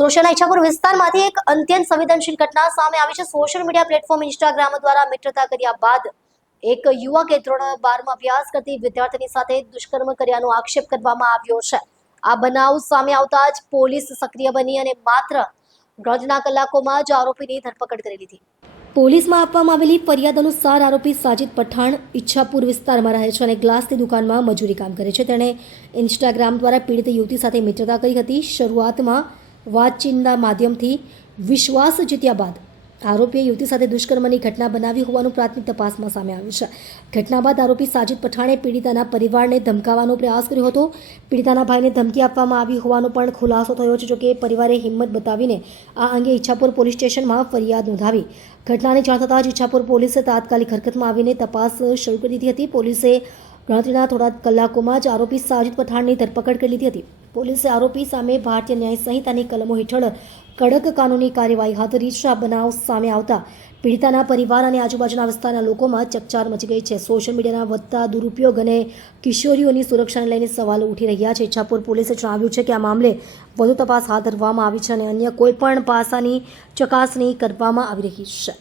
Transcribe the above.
સુરતના ઈચ્છાપુર વિસ્તારમાંથી એક અત્યંત સંવેદનશીલ ઘટના સામે આવી છે। સોશિયલ મીડિયા પ્લેટફોર્મ ઇન્સ્ટાગ્રામ દ્વારા મિત્રતા કર્યા બાદ એક યુવકે ધોરણ 12માં અભ્યાસ કરતી વિદ્યાર્થીની સાથે દુષ્કર્મ કર્યાનો આક્ષેપ કરવામાં આવ્યો છે। આ બનાવ સામે આવતા જ પોલીસ સક્રિય બની અને માત્ર ગણતરીના કલાકોમાં જ આરોપીની ધરપકડ કરી લીધી। પોલીસમાં આપવામાં આવેલી ફરિયાદ અનુસાર આરોપી સાજિદ પઠાણ ઈચ્છાપુર વિસ્તારમાં રહે છે અને ગ્લાસની દુકાનમાં મજૂરી કામ કરે છે। તેણે ઇન્સ્ટાગ્રામ દ્વારા પીડિત યુવતી સાથે મિત્રતા કરી હતી। શરૂઆતમાં વાતચીતના માધ્યમથી વિશ્વાસ જીત્યા બાદ આરોપીએ યુવતી સાથે દુષ્કર્મની ઘટના બનાવી હોવાનું પ્રાથમિક તપાસમાં સામે આવ્યું છે। ઘટના બાદ આરોપી સાજિદ પઠાણે પીડિતાના પરિવારને ધમકાવવાનો પ્રયાસ કર્યો હતો। પીડિતાના ભાઈને ધમકી આપવામાં આવી હોવાનો પણ ખુલાસો થયો છે। જોકે પરિવારે હિંમત બતાવીને આ અંગે ઈચ્છાપુર પોલીસ સ્ટેશનમાં ફરિયાદ નોંધાવી ઘટનાની જાણ થતાં જ ઈચ્છાપુર પોલીસે તાત્કાલિક હરકતમાં આવીને તપાસ શરૂ કરી દીધી હતી। પોલીસે ગણતરીના થોડા કલાકોમાં જ આરોપી સાજિદ પઠાણની ધરપકડ કરી લીધી હતી। પોલીસે આરોપી સામે ભારતીય ન્યાય સંહિતાની કલમો હેઠળ કડક કાનૂની કાર્યવાહી હાથ ધરી છે। આ બનાવ સામે આવતા પીડિતાના પરિવાર અને આજુબાજુના વિસ્તારના લોકોમાં ચકચાર મચી ગઈ છે। સોશિયલ મીડિયાના વધતા દુરુપયોગ અને કિશોરીઓની સુરક્ષાને લઈને સવાલો ઉઠી રહ્યા છે। ઈચ્છાપુર પોલીસે જણાવ્યું છે કે આ મામલે વધુ તપાસ હાથ ધરવામાં આવી છે અને અન્ય કોઈ પણ પાસાની ચકાસણી કરવામાં આવી રહી છે।